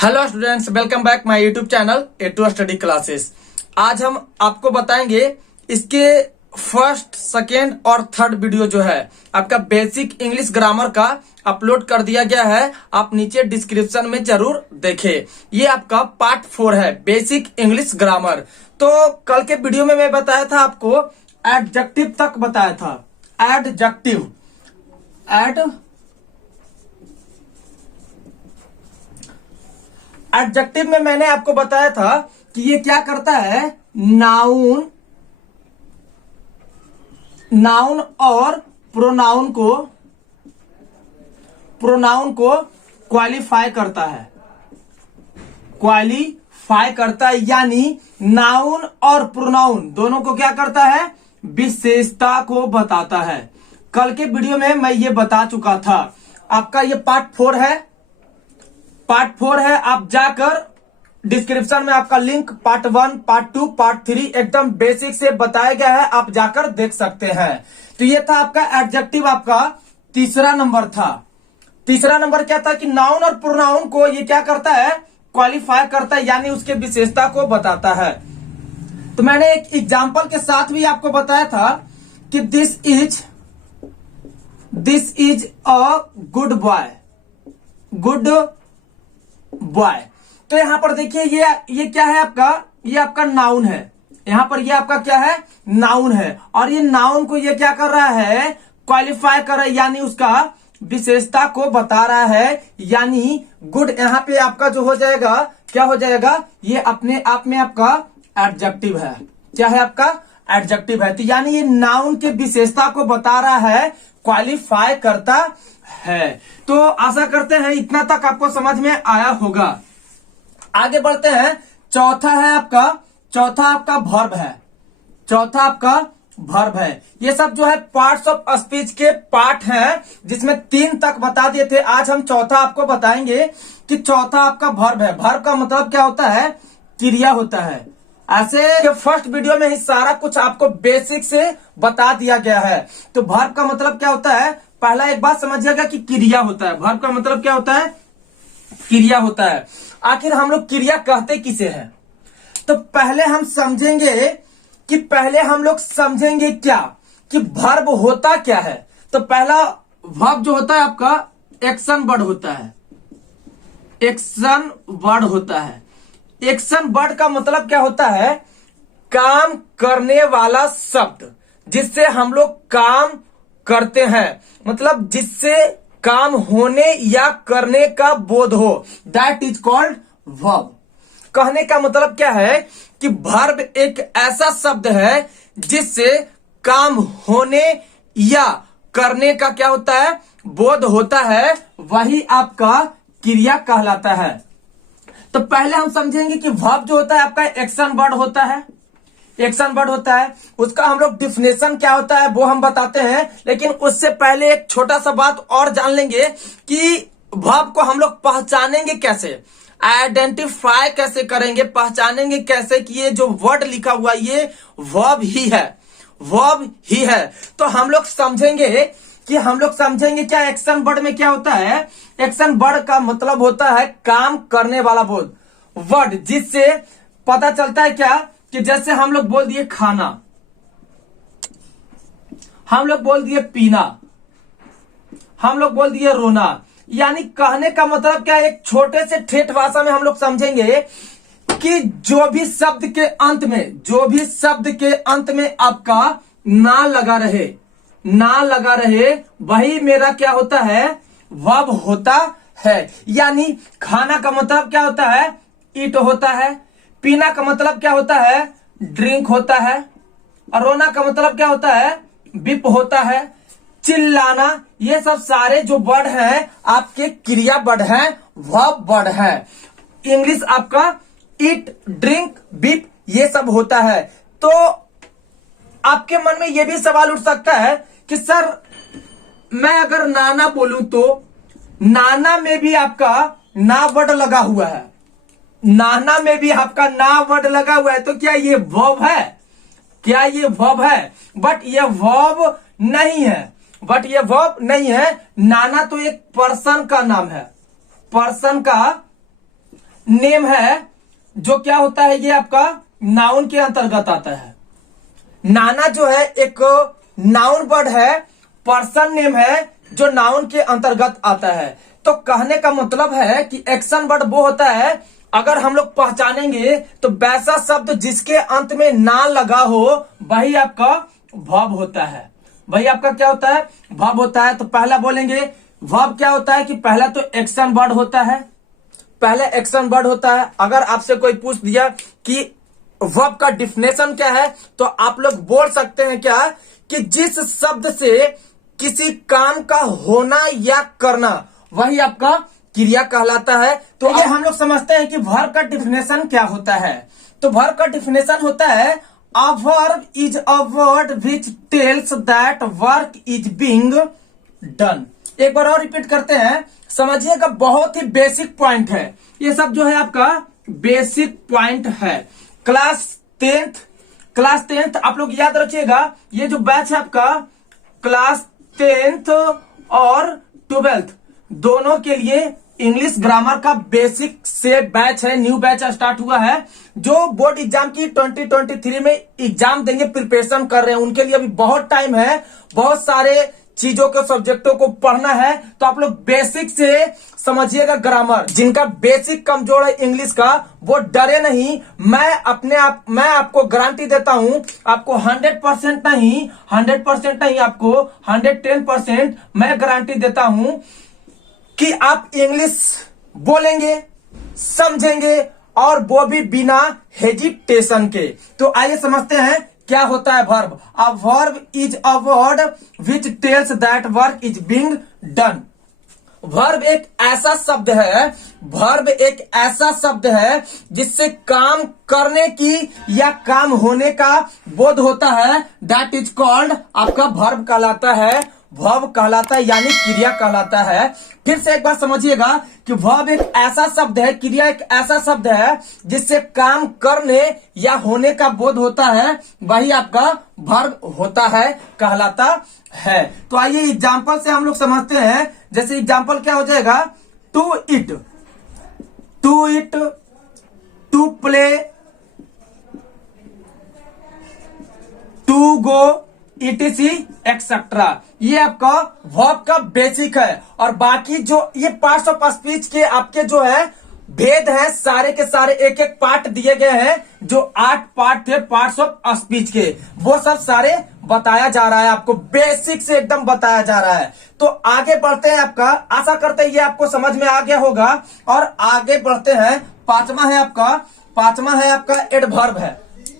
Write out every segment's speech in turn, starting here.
Hello students, welcome back my YouTube channel A two study classes. आज हम आपको बताएंगे इसके फर्स्ट, सेकेंड और थर्ड वीडियो जो है आपका बेसिक इंग्लिश ग्रामर का अपलोड कर दिया गया है। आप नीचे डिस्क्रिप्शन में जरूर देखें। ये आपका पार्ट 4 है, बेसिक इंग्लिश ग्रामर। तो कल के वीडियो में मैं बताया था आपको एडजेक्टिव तक बताया था। एडजेक्टिव एडजेक्टिव में मैंने आपको बताया था कि ये क्या करता है, नाउन और प्रोनाउन को क्वालिफाई करता है। यानी नाउन और प्रोनाउन दोनों को क्या करता है, विशेषता को बताता है। कल के वीडियो में मैं ये बता चुका था। आपका ये पार्ट 4 है। आप जाकर डिस्क्रिप्शन में आपका लिंक पार्ट 1, पार्ट 2, पार्ट 3 एकदम बेसिक से बताया गया है, आप जाकर देख सकते हैं। तो ये था आपका एडजेक्टिव, आपका तीसरा नंबर था। तीसरा नंबर क्या था कि नाउन और प्रोनाउन को ये क्या करता है, क्वालिफाई करता है, यानी उसके विशेषता को बताता है। तो मैंने एक एग्जांपल के साथ भी आपको बताया था कि this is a good boy. तो यहां पर देखिए ये क्या है आपका, ये आपका नाउन है। यहां पर ये आपका क्या है, नाउन है। और ये नाउन को ये क्या कर रहा है, क्वालिफाई कर रहा है, यानी उसका विशेषता को बता रहा है। यानी गुड यहां पे आपका जो हो जाएगा, क्या हो जाएगा, ये अपने आप में आपका एडजेक्टिव है। क्या है आपका, एडजेक्टिव है। तो यानी ये नाउन के विशेषता को बता रहा है, क्वालिफाई करता है। तो आशा करते हैं इतना तक आपको समझ में आया होगा। आगे बढ़ते हैं। चौथा आपका वर्ब है। ये सब जो है पार्ट्स ऑफ स्पीच के पार्ट हैं, जिसमें 3 तक बता दिए थे। आज हम चौथा आपको बताएंगे कि चौथा आपका वर्ब है। वर्ब का मतलब क्या होता है, क्रिया होता है। ऐसे फर्स्ट वीडियो में ही सारा कुछ आपको बेसिक से बता दिया गया है। तो वर्ब का मतलब क्या होता है, पहला एक बात समझिएगा कि क्रिया होता है। वर्ब का मतलब क्या होता है, क्रिया होता है। आखिर हम लोग क्रिया कहते किसे हैं, तो पहले हम समझेंगे क्या कि वर्ब होता क्या है। तो पहला वर्ब जो होता है आपका एक्शन वर्ड होता है। एक्शन वर्ड का मतलब क्या होता है, काम करने वाला शब्द, जिससे हम लोग काम करते हैं, मतलब जिससे काम होने या करने का बोध हो, दैट इज कॉल्ड वर्ब। कहने का मतलब क्या है कि वर्ब एक ऐसा शब्द है जिससे काम होने या करने का क्या होता है, बोध होता है, वही आपका क्रिया कहलाता है। तो पहले हम समझेंगे कि वर्ब जो होता है आपका एक्शन वर्ड होता है। उसका हम लोग डिफिनेशन क्या होता है वो हम बताते हैं, लेकिन उससे पहले एक छोटा सा बात और जान लेंगे कि वर्ब को हम लोग पहचानेंगे कैसे, आइडेंटिफाई कैसे करेंगे, पहचानेंगे कैसे कि ये जो वर्ड लिखा हुआ ये वर्ब ही है। तो हम लोग समझेंगे क्या एक्शन वर्ड में क्या होता है। एक्शन वर्ड का मतलब होता है काम करने वाला वर्ड, जिससे पता चलता है क्या कि जैसे हम लोग बोल दिए खाना, हम लोग बोल दिए पीना, हम लोग बोल दिए रोना। यानी कहने का मतलब क्या है, एक छोटे से ठेठ भाषा में हम लोग समझेंगे कि जो भी शब्द के अंत में आपका ना लगा रहे वही मेरा क्या होता है, वर्ब होता है। यानी खाना का मतलब क्या होता है, ईट होता है। पीना का मतलब क्या होता है, ड्रिंक होता है। और रोना का मतलब क्या होता है, बिप होता है। चिल्लाना, ये सब सारे जो वर्ड हैं आपके क्रिया वर्ड हैं, वर्ब वर्ड है। इंग्लिश आपका ईट, ड्रिंक, बिप ये सब होता है। तो आपके मन में ये भी सवाल उठ सकता है कि सर मैं अगर नाना बोलूं तो नाना में भी आपका ना वर्ड लगा हुआ है, तो क्या ये वर्ब है? बट ये वर्ब नहीं है। नाना तो एक पर्सन का नाम है, पर्सन का नेम है जो क्या होता है, ये आपका नाउन के अंतर्गत आता है। नाना जो है एक नाउन वर्ड है, पर्सन नेम है जो नाउन के अंतर्गत आता है। तो कहने का मतलब है कि एक्शन वर्ड वो होता है, अगर हम लोग पहचानेंगे तो वैसा शब्द जिसके अंत में ना लगा हो वही आपका वर्ब होता है। वही आपका क्या होता है, वर्ब होता है। तो पहला बोलेंगे वर्ब क्या होता है कि पहला तो एक्शन वर्ड होता है, पहले एक्शन वर्ड होता है। अगर आपसे कोई पूछ दिया कि वर्ब का डिफिनेशन क्या है, तो आप लोग बोल सकते हैं क्या कि जिस शब्द से किसी काम का होना या करना, वही आपका क्रिया कहलाता है। तो ये हम लोग समझते हैं कि वर्ब का डिफिनेशन क्या होता है। तो वर्ब का डिफिनेशन होता है, a verb is a word which tells that work is being done. एक बार और रिपीट करते हैं, समझिएगा, बहुत ही बेसिक पॉइंट है ये सब, जो है आपका बेसिक पॉइंट है। क्लास 10th आप लोग याद रखिएगा, ये जो बैच है आपका क्लास 10th और 12th दोनों के लिए इंग्लिश ग्रामर का बेसिक से बैच है, न्यू बैच स्टार्ट हुआ है। जो बोर्ड एग्जाम की 2023 में एग्जाम देंगे, प्रिपरेशन कर रहे हैं, उनके लिए अभी बहुत टाइम है, बहुत सारे चीजों के सब्जेक्टों को पढ़ना है। तो आप लोग बेसिक से समझिएगा ग्रामर। जिनका बेसिक कमजोर है इंग्लिश का, वो डरे नहीं। मैं आपको गारंटी देता हूं, आपको 100% नहीं, 100% नहीं, आपको 110% मैं गारंटी देता हूं कि आप इंग्लिश बोलेंगे, समझेंगे, और वो भी बिना हेजिटेशन के। तो आइए समझते हैं क्या होता है verb. A verb is a word which tells that work is being done. Verb एक ऐसा शब्द है, वर्ब एक ऐसा शब्द है जिससे काम करने की या काम होने का बोध होता है। दैट इज कॉल्ड आपका वर्ब कहलाता है, वर्ब कहलाता है, यानी क्रिया कहलाता है। फिर से एक बार समझिएगा कि वर्ब एक ऐसा शब्द है, क्रिया एक ऐसा शब्द है जिससे काम करने या होने का बोध होता है, वही आपका वर्ब होता है, कहलाता है। तो आइए एग्जांपल से हम लोग समझते हैं। जैसे एग्जांपल क्या हो जाएगा, to eat, to play, to go, ETC etcetera. ये आपका वर्ब का बेसिक है। और बाकी जो ये पार्ट्स ऑफ स्पीच के आपके जो है भेद है, सारे के सारे एक एक पार्ट दिए गए हैं। जो 8 पार्ट थे पार्ट्स ऑफ स्पीच के, वो सब सारे बताया जा रहा है, आपको बेसिक से एकदम बताया जा रहा है। तो आगे बढ़ते हैं, आपका आशा करते हैं ये आपको समझ में आ गया होगा। और आगे बढ़ते हैं, पांचवा है आपका एडवर्ब है।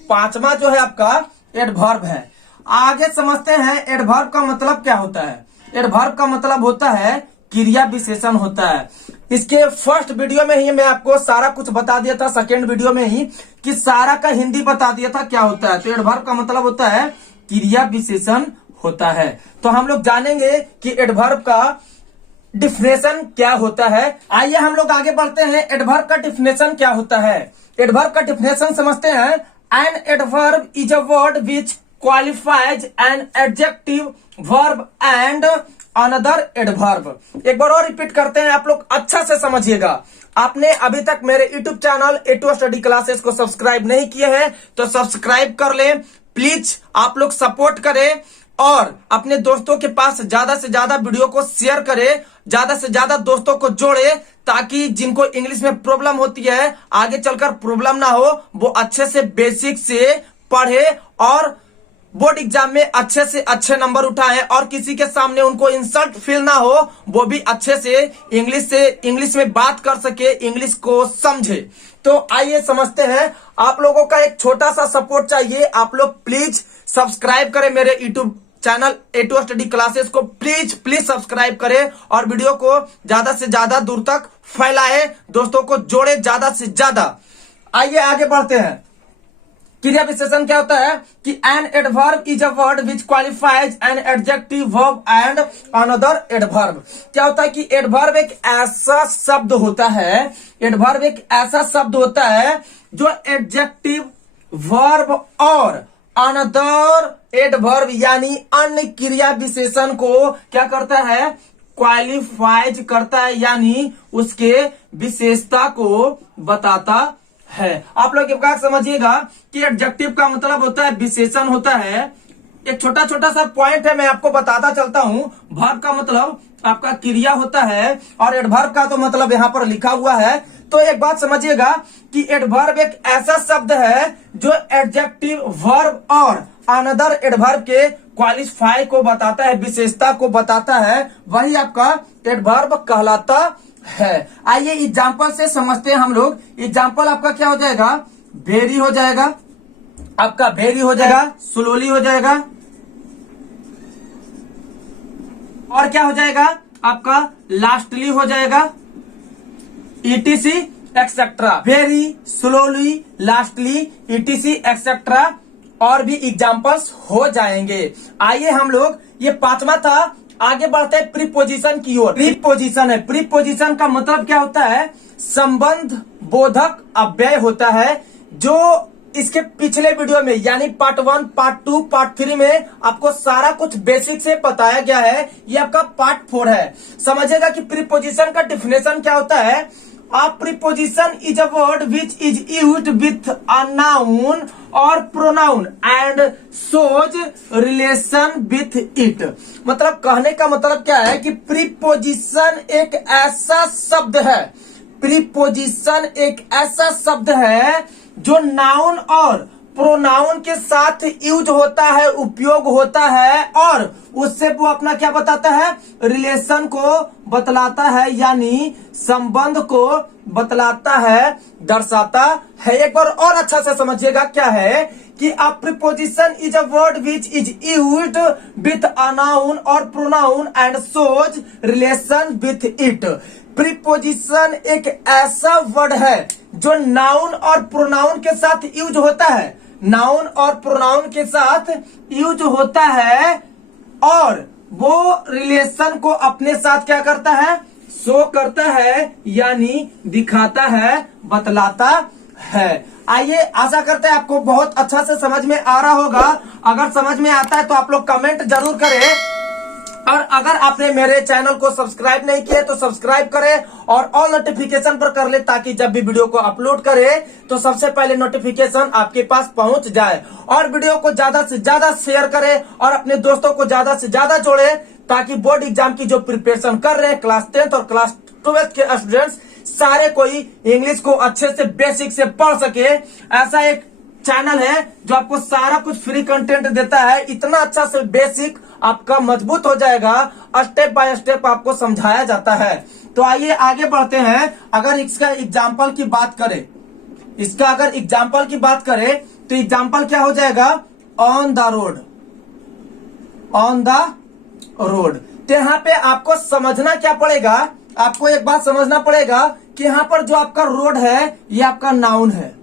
पांचवा जो है आपका एडवर्ब है। आगे समझते हैं एडवर्ब का मतलब क्या होता है। एडवर्ब का मतलब होता है क्रिया विशेषण होता है। इसके फर्स्ट वीडियो में ही मैं आपको सारा कुछ बता दिया था, सेकेंड वीडियो में ही कि सारा का हिंदी बता दिया था क्या होता है। तो एडवर्ब का मतलब होता है क्रिया विशेषण होता है। तो हम लोग जानेंगे कि एडवर्ब का डिफिनेशन क्या होता है। आइए हम लोग आगे बढ़ते हैं, एडवर्ब का डिफिनेशन क्या होता है। एडवर्ब का डिफिनेशन समझते हैं। An adverb is a word which qualifies an adjective, verb and another adverb. एक बार और रिपीट करते हैं, आप लोग अच्छा से समझिएगा। आपने अभी तक मेरे YouTube channel A2 study classes को सब्सक्राइब नहीं किए हैं तो सब्सक्राइब कर लें प्लीज। आप लोग सपोर्ट करें और अपने दोस्तों के पास ज्यादा से ज्यादा वीडियो को शेयर करें, ज्यादा से ज्यादा दोस्तों को जोड़े, ताकि जिनको इंग्लिश में प्रॉब्लम होती है आगे चलकर प्रॉब्लम ना हो, वो अच्छे से बेसिक से पढ़े और बोर्ड एग्जाम में अच्छे से अच्छे नंबर उठाएं। और किसी के सामने उनको इंसल्ट फील ना हो, वो भी अच्छे से इंग्लिश में बात कर सके, इंग्लिश को समझे। तो आइए समझते हैं। आप लोगों का एक छोटा सा सपोर्ट चाहिए। आप लोग प्लीज सब्सक्राइब करें मेरे YouTube channel A2 study classes को, प्लीज सब्सक्राइब करें और वीडियो को ज्यादा से ज्यादा दूर तक फैलाएं, दोस्तों को जोड़े ज्यादा से ज्यादा। आइए आगे बढ़ते हैं। क्रिया विशेषण क्या होता है कि an adverb is a word which qualifies an adjective, verb and another adverb. क्या होता है कि एडवर्ब एक ऐसा शब्द होता है, एडवर्ब एक ऐसा शब्द होता है जो एडजेक्टिव, वर्ब और अनदर एडवर्ब यानी अन्य क्रिया विशेषण को क्या करता है, क्वालिफाइज करता है, यानी उसके विशेषता को बताता है। आप लोग एक बात समझिएगा कि एडजेक्टिव का मतलब होता है विशेषण होता है। एक छोटा छोटा सा पॉइंट है, मैं आपको बताता चलता हूं। वर्ब का मतलब आपका क्रिया होता है और एडवर्ब का तो मतलब यहाँ पर लिखा हुआ है। तो एक बात समझिएगा कि एडवर्ब एक ऐसा शब्द है जो एडजेक्टिव, वर्ब और अनदर एडवर्ब के क्वालिफाई को बताता है, विशेषता को बताता है, वही आपका एडवर्ब कहलाता है। आइए एग्जाम्पल से समझते हैं हम लोग। एग्जाम्पल आपका क्या हो जाएगा? वेरी हो जाएगा, आपका वेरी हो जाएगा, स्लोली हो जाएगा, और क्या हो जाएगा? आपका लास्टली हो जाएगा, etc etcetera. Very, slowly, lastly, etc etcetera और भी एग्जाम्पल्स हो जाएंगे। आइए हम लोग, ये पांचवा था, आगे बढ़ते हैं प्रीपोजिशन की ओर। प्रीपोजिशन है, प्रीपोजिशन का मतलब क्या होता है? संबंध बोधक अव्यय होता है, जो इसके पिछले वीडियो में यानी पार्ट 1, पार्ट 2, पार्ट 3 में आपको सारा कुछ बेसिक से बताया गया है। ये आपका पार्ट 4 है। समझिएगा कि प्रीपोजिशन का डिफिनेशन क्या होता है। A preposition is a word which is used with a noun or pronoun and shows relation with it। मतलब कहने का मतलब क्या है कि प्रीपोजिशन एक ऐसा शब्द है, प्रीपोजिशन एक ऐसा शब्द है जो नाउन और प्रोनाउन के साथ यूज होता है, उपयोग होता है, और उससे वो अपना क्या बताता है? रिलेशन को बतलाता है, यानी संबंध को बतलाता है, दर्शाता है। एक बार और अच्छा से समझिएगा क्या है कि a preposition is a word which is used with a noun और pronoun and shows relation with it. Preposition एक ऐसा वर्ड है जो नाउन और प्रोनाउन के साथ यूज होता है, नाउन और प्रोनाउन के साथ यूज होता है, और वो रिलेशन को अपने साथ क्या करता है? शो करता है, यानी दिखाता है, बतलाता है। आइए, आशा करते हैं आपको बहुत अच्छा से समझ में आ रहा होगा। अगर समझ में आता है तो आप लोग कमेंट जरूर करें, और अगर आपने मेरे चैनल को सब्सक्राइब नहीं किया तो सब्सक्राइब करें और ऑल नोटिफिकेशन पर कर ले, ताकि जब भी वीडियो को अपलोड करें तो सबसे पहले नोटिफिकेशन आपके पास पहुंच जाए। और वीडियो को ज्यादा से ज्यादा शेयर करें और अपने दोस्तों को ज्यादा से ज्यादा जोड़े, ताकि बोर्ड एग्जाम की जो प्रिपरेशन कर रहे हैं क्लास 10th और क्लास 12th के स्टूडेंट्स सारे कोई इंग्लिश को अच्छे से बेसिक से पढ़ सके। ऐसा एक चैनल है जो आपको सारा कुछ फ्री कंटेंट देता है, इतना अच्छा से बेसिक आपका मजबूत हो जाएगा, स्टेप बाय स्टेप आपको समझाया जाता है। तो आइए आगे बढ़ते हैं। अगर इसका एग्जाम्पल की बात करें, इसका अगर एग्जाम्पल की बात करें तो एग्जाम्पल क्या हो जाएगा? On the road, on the road. तो यहाँ पे आपको समझना क्या पड़ेगा? आपको एक बात समझना पड़ेगा कि यहाँ पर जो आपका रोड है ये आपका नाउन है,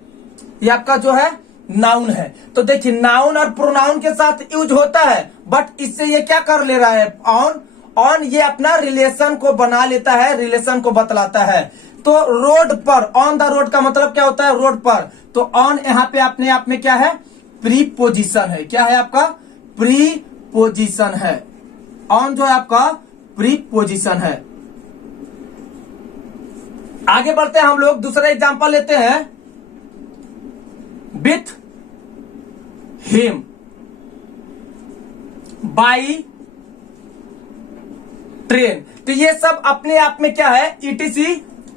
ये आपका जो है नाउन है। तो देखिए, नाउन और प्रोनाउन के साथ यूज होता है, बट इससे ये क्या कर ले रहा है? ऑन, ऑन ये अपना रिलेशन को बना लेता है, रिलेशन को बतलाता है। तो रोड पर, ऑन द रोड का मतलब क्या होता है? रोड पर। तो ऑन यहाँ पे अपने आप में क्या है? प्रीपोजिशन है। क्या है आपका? प्रीपोजिशन है। ऑन जो है आपका प्रीपोजिशन है। आगे बढ़ते हैं हम लोग, दूसरा एग्जांपल लेते हैं, विथ हिम, बाई ट्रेन। तो ये सब अपने आप में क्या है? ईटीसी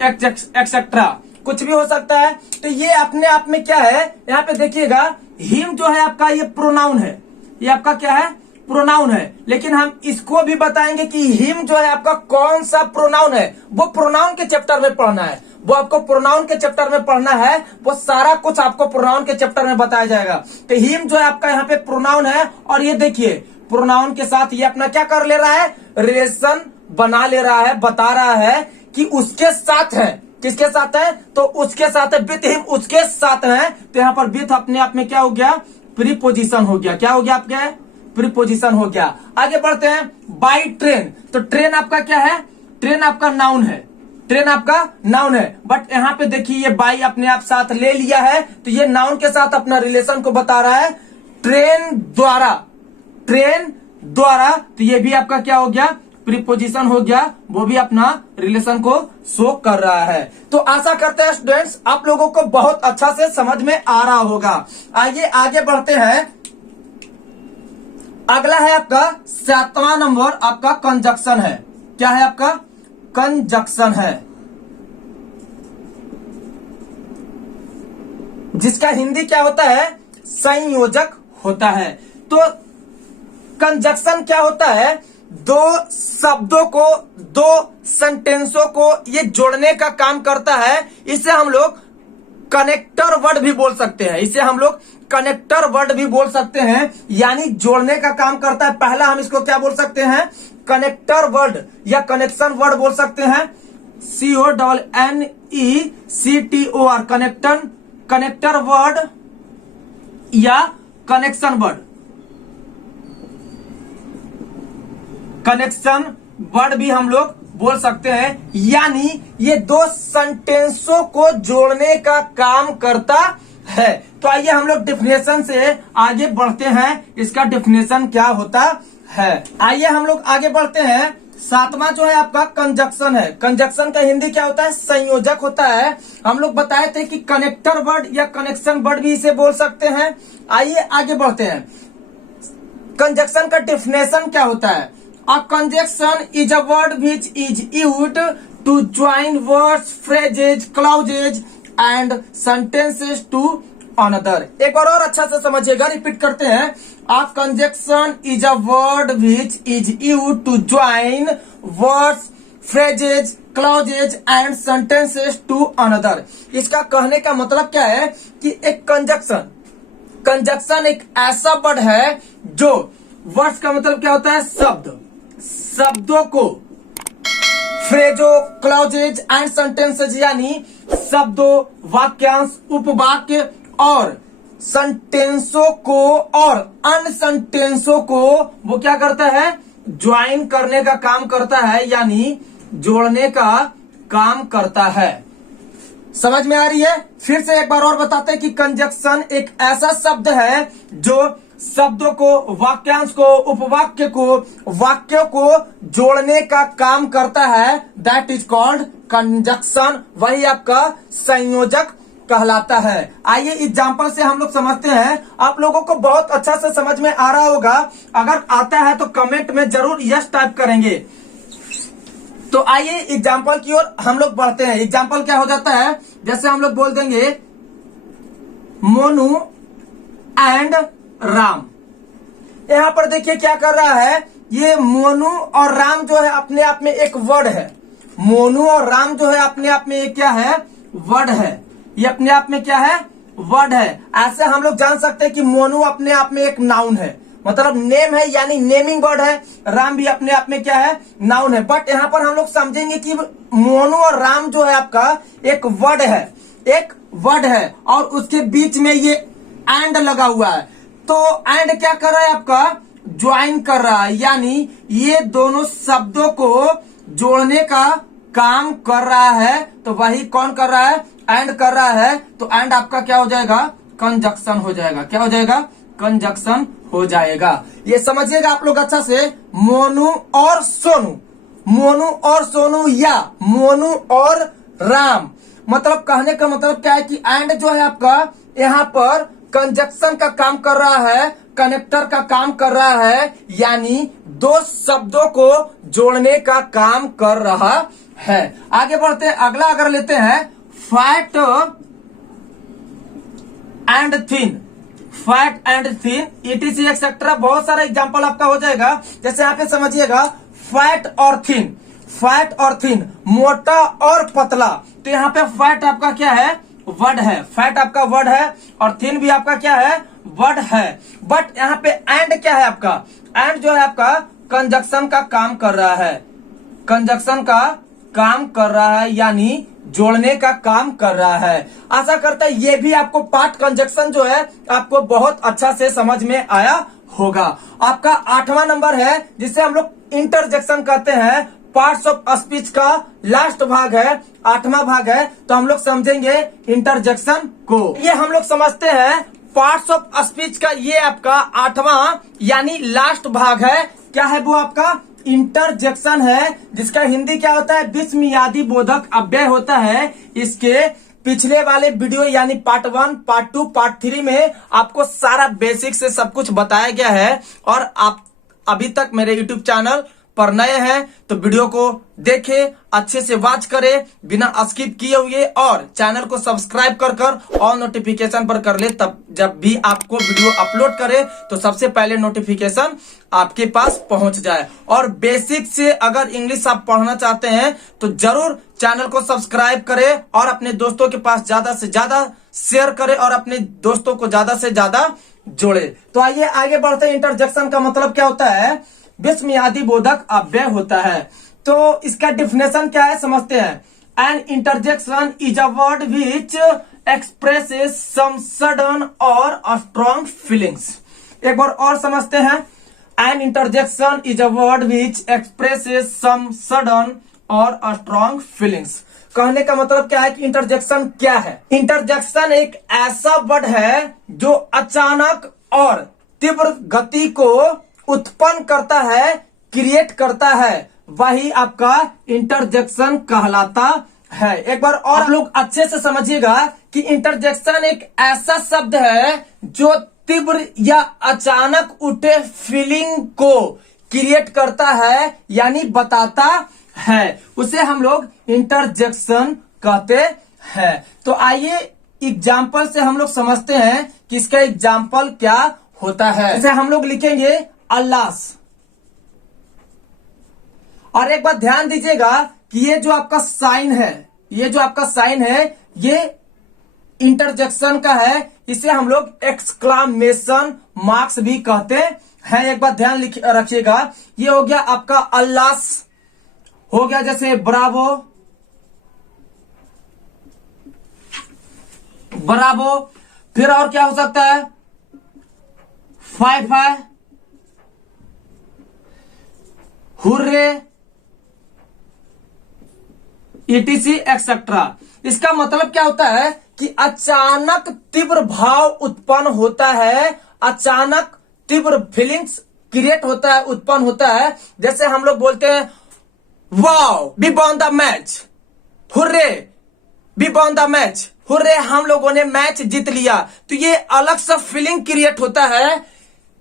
एक्सेट्रा, कुछ भी हो सकता है। तो ये अपने आप में क्या है? यहाँ पे देखिएगा, हिम जो है आपका ये प्रोनाउन है, ये आपका क्या है? प्रोनाउन है। लेकिन हम इसको भी बताएंगे कि हिम जो है आपका कौन सा प्रोनाउन है, वो प्रोनाउन के चैप्टर में पढ़ना है, वो आपको प्रोनाउन के चैप्टर में पढ़ना है, वो सारा कुछ आपको प्रोनाउन के चैप्टर में बताया जाएगा। तो हिम जो है आपका यहाँ पे प्रोनाउन है, और ये देखिए प्रोनाउन के साथ ये अपना क्या कर ले रहा है? रिलेशन बना ले रहा है, बता रहा है कि उसके साथ है। किसके साथ है? तो उसके साथ है, विथ हिम, उसके साथ है। तो यहाँ पर विथ अपने आप में क्या हो गया? प्रीपोजिशन हो गया। क्या हो गया आपके? प्रीपोजिशन हो गया। आगे बढ़ते हैं, बाई ट्रेन। तो ट्रेन आपका क्या है? ट्रेन आपका नाउन है, ट्रेन आपका नाउन है, बट यहाँ पे देखिए ये बाई अपने आप साथ ले लिया है, तो ये नाउन के साथ अपना रिलेशन को बता रहा है। ट्रेन द्वारा, ट्रेन द्वारा, तो ये भी आपका क्या हो गया? प्रीपोजिशन हो गया, वो भी अपना रिलेशन को शो कर रहा है। तो आशा करते हैं स्टूडेंट्स आप लोगों को बहुत अच्छा से समझ में आ रहा होगा। आइए आगे बढ़ते हैं। अगला है आपका 7वां नंबर, आपका कंजक्शन है। क्या है आपका? कंजक्शन है, जिसका हिंदी क्या होता है? संयोजक होता है। तो कंजक्शन क्या होता है? दो शब्दों को, दो सेंटेंसों को ये जोड़ने का काम करता है। इसे हम लोग कनेक्टर वर्ड भी बोल सकते हैं, इसे हम लोग कनेक्टर वर्ड भी बोल सकते हैं, यानी जोड़ने का काम करता है। पहला हम इसको क्या बोल सकते हैं? कनेक्टर वर्ड या कनेक्शन वर्ड बोल सकते हैं। CONNECTOR, कनेक्टर वर्ड या कनेक्शन वर्ड। कनेक्शन वर्ड भी हम लोग बोल सकते हैं, यानी ये दो सेंटेंसों को जोड़ने का काम करता है। तो आइए हम लोग डेफिनेशन से आगे बढ़ते हैं, इसका डेफिनेशन क्या होता है। आइए हम लोग आगे बढ़ते हैं। 7वां जो है आपका कंजक्शन है। कंजक्शन का हिंदी क्या होता है? संयोजक होता है। हम लोग बताए थे कि कनेक्टर वर्ड या कनेक्शन वर्ड भी इसे बोल सकते हैं। आइए आगे बढ़ते हैं। कंजक्शन का डेफिनेशन क्या होता है? A conjunction is a word which is used to join words, phrases, clauses and sentences to another. एक बार और अच्छा से समझिएगा, रिपीट करते हैं। A conjunction is a word which is used to join words, phrases, clauses and sentences to another. इसका कहने का मतलब क्या है कि एक कंजक्शन एक ऐसा वर्ड है जो, वर्ड्स का मतलब क्या होता है? शब्दों को, फ्रेजो, क्लॉजेज एंड सेंटेंसेज, यानी शब्दों, वाक्यांश, उपवाक्य और सेंटेंसों को और अन्य सेंटेंसों को वो क्या करता है? ज्वाइन करने का काम करता है, यानी जोड़ने का काम करता है। समझ में आ रही है? फिर से एक बार और बताते हैं कि कंजक्शन एक ऐसा शब्द है जो शब्दों को, वाक्यांश को, उपवाक्य को, वाक्यों को जोड़ने का काम करता है। That is called conjunction. वही आपका संयोजक कहलाता है। आइए एग्जाम्पल से हम लोग समझते हैं। आप लोगों को बहुत अच्छा से समझ में आ रहा होगा। अगर आता है तो कमेंट में जरूर यस टाइप करेंगे। तो आइए एग्जाम्पल की ओर हम लोग बढ़ते हैं। एग्जाम्पल क्या हो जाता है? जैसे हम लोग बोल देंगे मोनू एंड राम। यहां पर देखिए क्या कर रहा है, ये मोनू और राम जो है अपने आप में एक वर्ड है। मोनू और राम जो है अपने आप में एक क्या है? वर्ड है। ये अपने आप में क्या है? वर्ड है। ऐसे हम लोग जान सकते हैं कि मोनू अपने आप में एक नाउन है, मतलब नेम है, यानी नेमिंग वर्ड है। राम भी अपने आप में क्या है? नाउन है। बट यहाँ पर हम लोग समझेंगे कि मोनू और राम जो है आपका एक वर्ड है, एक वर्ड है और उसके बीच में ये एंड लगा हुआ है। तो एंड क्या कर रहा है? आपका ज्वाइन कर रहा है, यानी ये दोनों शब्दों को जोड़ने का काम कर रहा है। तो वही कौन कर रहा है? एंड कर रहा है। तो एंड आपका क्या हो जाएगा? कंजक्शन हो जाएगा। क्या हो जाएगा? कंजक्शन हो जाएगा। ये समझिएगा आप लोग अच्छा से। मोनू और सोनू, मोनू और सोनू या मोनू और राम, मतलब कहने का मतलब क्या है कि एंड जो है आपका यहाँ पर कंजक्शन का काम कर रहा है, कनेक्टर का काम कर रहा है, यानी दो शब्दों को जोड़ने का काम कर रहा है। आगे बढ़ते हैं। अगला अगर लेते हैं fat and thin, fat and thin, ETC etcetera, बहुत सारा एग्जांपल आपका हो जाएगा। जैसे यहाँ पे समझिएगा फैट और थिन, फैट और थिन, मोटा और पतला। तो यहाँ पे फैट आपका क्या है? वर्ड है। फैट आपका वर्ड है और थिन भी आपका क्या है? वर्ड है। बट यहाँ पे एंड क्या है आपका? एंड जो है आपका कंजक्शन का काम कर रहा है, कंजक्शन का काम कर रहा है, यानी जोड़ने का काम कर रहा है। आशा करता है ये भी आपको पार्ट कंजक्शन जो है आपको बहुत अच्छा से समझ में आया होगा। आपका 8वां नंबर है जिसे हम लोग इंटरजेक्शन कहते हैं। पार्ट्स ऑफ स्पीच का लास्ट भाग है, 8वां भाग है। तो हम लोग समझेंगे इंटरजेक्शन को। ये हम लोग समझते हैं पार्ट्स ऑफ स्पीच का, ये आपका 8वां यानी लास्ट भाग है। क्या है वो आपका? इंटरजेक्शन है, जिसका हिंदी क्या होता है, विस्मयादि बोधक अव्यय होता है। इसके पिछले वाले वीडियो यानी पार्ट 1, पार्ट 2, पार्ट 3 में आपको सारा बेसिक से सब कुछ बताया गया है। और आप अभी तक मेरे यूट्यूब चैनल पर नए हैं तो वीडियो को देखें, अच्छे से वॉच करें बिना स्किप किए हुए, और चैनल को सब्सक्राइब कर ऑल नोटिफिकेशन पर कर ले, तब जब भी आपको वीडियो अपलोड करे तो सबसे पहले नोटिफिकेशन आपके पास पहुंच जाए। और बेसिक से अगर इंग्लिश आप पढ़ना चाहते हैं तो जरूर चैनल को सब्सक्राइब करें और अपने दोस्तों के पास ज्यादा से ज्यादा शेयर करें और अपने दोस्तों को ज्यादा से ज्यादा जोड़े। तो आइए आगे बढ़ते हैं। इंटरजेक्शन का मतलब क्या होता है, विस्मयादि बोधक अव्यय होता है। तो इसका डिफिनेशन क्या है समझते हैं। An interjection is a word which expresses some sudden और स्ट्रॉन्ग फीलिंग्स। एक बार और समझते हैं। An interjection is a word which expresses some sudden और स्ट्रॉन्ग फीलिंग्स। कहने का मतलब क्या है कि इंटरजेक्शन क्या है। इंटरजेक्शन एक ऐसा वर्ड है जो अचानक और तीव्र गति को उत्पन्न करता है, क्रिएट करता है, वही आपका इंटरजेक्शन कहलाता है। एक बार और आप लोग अच्छे से समझिएगा कि इंटरजेक्शन एक ऐसा शब्द है जो तीव्र या अचानक उठे फीलिंग को क्रिएट करता है यानी बताता है, उसे हम लोग इंटरजेक्शन कहते हैं। तो आइए एग्जाम्पल से हम लोग समझते हैं कि इसका एग्जाम्पल क्या होता है। जैसे हम लोग लिखेंगे अल्लाह। और एक बात ध्यान दीजिएगा कि ये जो आपका साइन है, ये इंटरजेक्शन का है, इसे हम लोग एक्सक्लामेशन मार्क्स भी कहते हैं। एक बात ध्यान रखिएगा, ये हो गया आपका अल्लाह, हो गया जैसे ब्रावो, ब्रावो। फिर और क्या हो सकता है, fie fie, hurray, ETC etcetera. इसका मतलब क्या होता है कि अचानक तीव्र भाव उत्पन्न होता है, अचानक तीव्र फीलिंग्स क्रिएट होता है, उत्पन्न होता है। जैसे हम लोग बोलते हैं wow we won the match, hurray we won the match, hurray हम लोगों ने मैच जीत लिया। तो ये अलग सा फीलिंग क्रिएट होता है,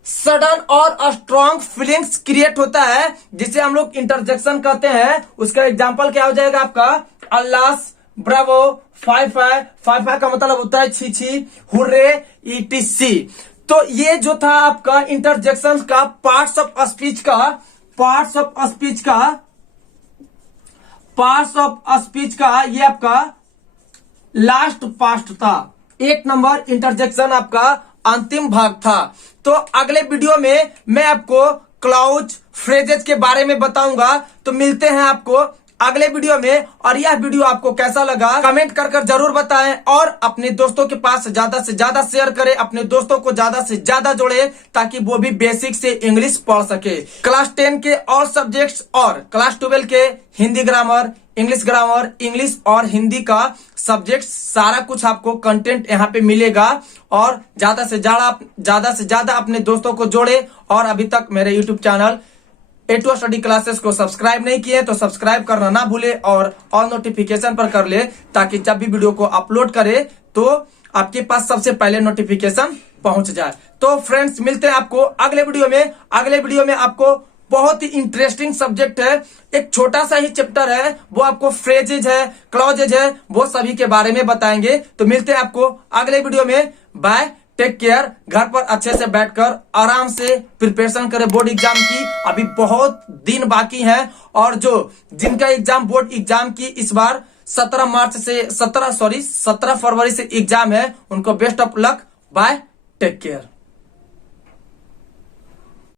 सडन और स्ट्रॉन्ग फीलिंग्स क्रिएट होता है, जिसे हम लोग इंटरजेक्शन कहते हैं। उसका एग्जांपल क्या हो जाएगा आपका, अल्लाह, ब्रावो, फाई फाई, फाई फाई का मतलब होता है छी छी, हुर्रे, ईटीसी। तो ये जो था आपका इंटरजेक्शन का पार्ट्स ऑफ स्पीच का ये आपका लास्ट पार्ट था। 1 नंबर इंटरजेक्शन आपका अंतिम भाग था। तो अगले वीडियो में मैं आपको क्लाउज फ्रेजेस के बारे में बताऊंगा। तो मिलते हैं आपको अगले वीडियो में। और यह वीडियो आपको कैसा लगा कमेंट कर जरूर बताएं और अपने दोस्तों के पास ज्यादा से ज्यादा शेयर करें, अपने दोस्तों को ज्यादा से ज्यादा जोड़े ताकि वो भी बेसिक से इंग्लिश पढ़ सके। क्लास 10 के और सब्जेक्ट्स और क्लास 12 के हिंदी ग्रामर, इंग्लिश और हिंदी का सब्जेक्ट सारा कुछ आपको कंटेंट यहाँ पे मिलेगा। और ज्यादा से ज्यादा अपने दोस्तों को जोड़े। और अभी तक मेरे YouTube channel A2 study classes को सब्सक्राइब नहीं किए तो सब्सक्राइब करना ना भूले और ऑल नोटिफिकेशन पर कर ले, ताकि जब भी वीडियो को अपलोड करे तो आपके पास सबसे पहले नोटिफिकेशन पहुंच जाए। तो फ्रेंड्स मिलते हैं आपको अगले वीडियो में आपको बहुत ही इंटरेस्टिंग सब्जेक्ट है, एक छोटा सा ही चैप्टर है, वो आपको फ्रेजेज है, क्लॉजेज है, वो सभी के बारे में बताएंगे। तो मिलते हैं आपको अगले वीडियो में। Bye, take care. घर पर अच्छे से बैठकर आराम से प्रिपरेशन करें बोर्ड एग्जाम की। अभी बहुत दिन बाकी हैं और जिनका एग्जाम बोर्ड एग्जाम की इस बार 17 फरवरी से एग्जाम है, उनको best of luck. Bye, take care.